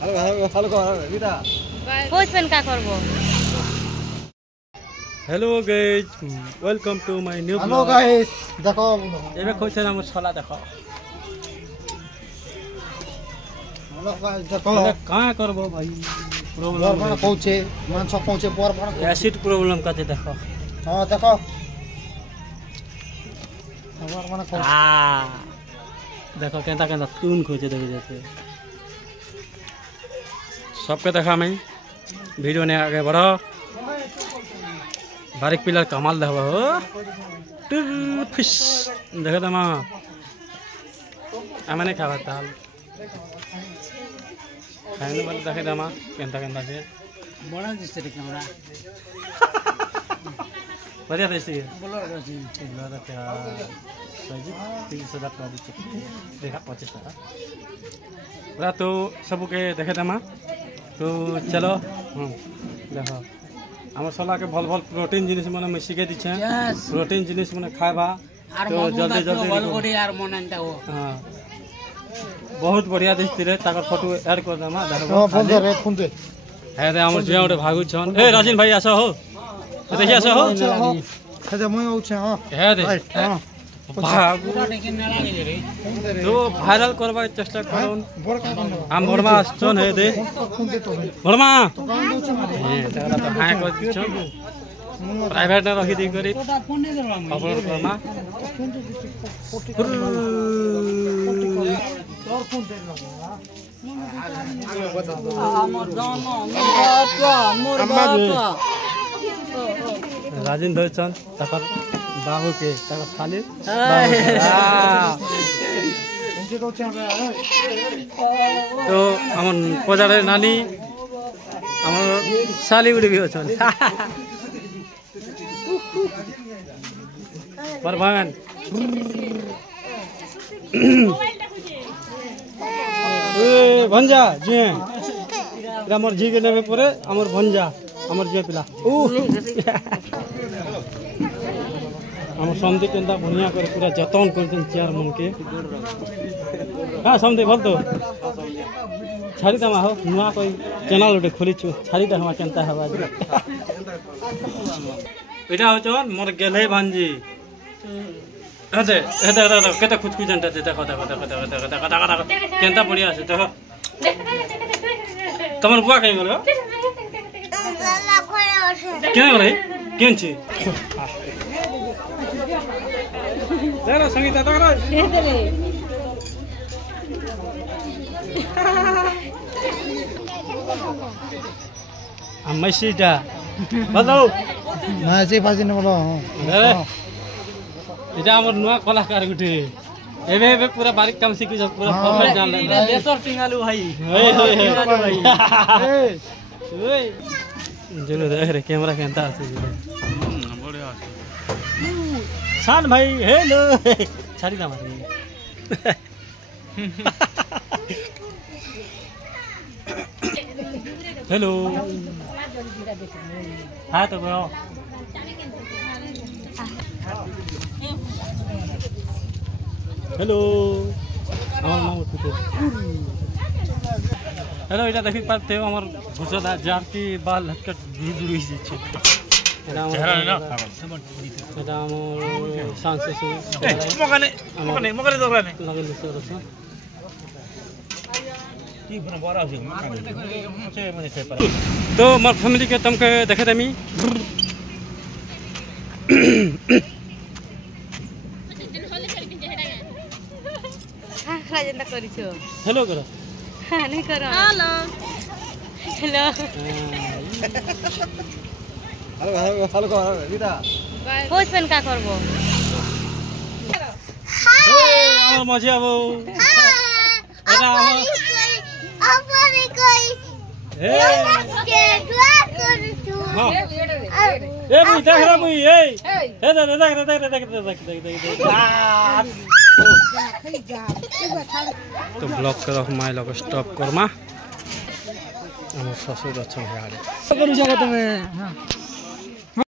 Hello guys welcome to my new blog. Hello guys देखो एबे खोइछन हमर छला देखो। हेलो गाइस देखो कहां करबो भाई प्रॉब्लम बरबण पहुंचे मानस पहुंचे बरबण एसिड प्रॉब्लम काते देखो। हां देखो बरबण को देखो केंता केंता तून खोजे देबे जते सबके देखा मैं वीडियो ने आगे बढ़ो। बारीक पिलर कमाल देखो हो फिश देखो तमा आमने खावा ताल खाने वाले देखे दमा केंता केंता से बड़ा दिसते रे कैमरा बढ़िया दिसते बोलो रजी बोलो क्या सही 30,000 का देखा 25,000 पूरा तो सब के देखे दमा। तो चलो देखो आम सला के भल भल प्रोटीन जिनिस माने मैं सिखे दिछे प्रोटीन जिनिस माने खाइबा तो जल्दी जल्दी यार मननता हो। हां बहुत बढ़िया दिसती रे ताकर फोटो ऐड कर दमा देखो फोन दे हे रे हमर जिया ओटे भागु छन। ए राजीन भाई आसो हो देखि आसो हो खजा मय होछे। हां हे रे हां भागु देखि न लागे रे तो वायरल करबा चेष्टा करन हम बड़मा आछन हे दे बड़मा तो काम दोछ मारे हे तकरा तो हाय कर दिछन प्राइवेट ने रखी दी करी अपलोड करमा और फोन दे राजेन धरचन तकर बाबू के तकर खाली तो हमन पजारे नानी हमर साली उड़ी भी अछन पर भगवान ए भंजा जी हमर जी के नेबे परे हमर भंजा हमर जे पिला हमर समझे केंता बढ़िया करे पूरा जतन करछन चेयर मन के। हां समझे बोल तो छाड़ी दमा हो नुआ कोई चैनल उठे खोली छु छाड़ी दमा केंता हवा एटा हो चन मोर गेले भांजी अते एटा केता खुचखु जनता देता कथा केंता बढ़िया আছে देखो तमर बुआ कहीं गेलो केन गले केन छी जरा संगीता तकरा हेदरे अम्मसीटा बताओ ना से बाजी न बोलो अरे इटा हमर नुआ कलाकार गुटे एबे एबे पूरा बारीक काम सिखि छ पूरा परफेक्ट जान ले देसर टिंगालू भाई भाई ओए जलो देख रे कैमरा केंता আছে बढ़िया আছে शान भाई हेलो छाड़ी दा मारे हेलो हां तो ब्रो हेलो আমার নাম হচ্ছে हेलो এটা দেখি পাতে আমার ঘুষদা যার কি বাল হটকট দুড়ি হইছে চেহারা না এটা আমার সানসে মকানে দোকানে লাগে লিখে রাখছো কি বড় বড় আছে মানে খাই পারে তো আমার ফ্যামিলি के तुमके देखे देमी राजेंद्र करिछो हेलो करो हां नहीं करो हेलो हेलो हेलो दीदा पोज पेन का करबो আমার মাঝে আবো এটা আমার আপনি কই এ কে দোয়া করছু এ বুই দেখ রে বুই এই এ দেখ तो ब्लॉग के रख माय लग स्टॉप करमा हम ससुर अच्छा है आड़े करू जगह तुम्हें हां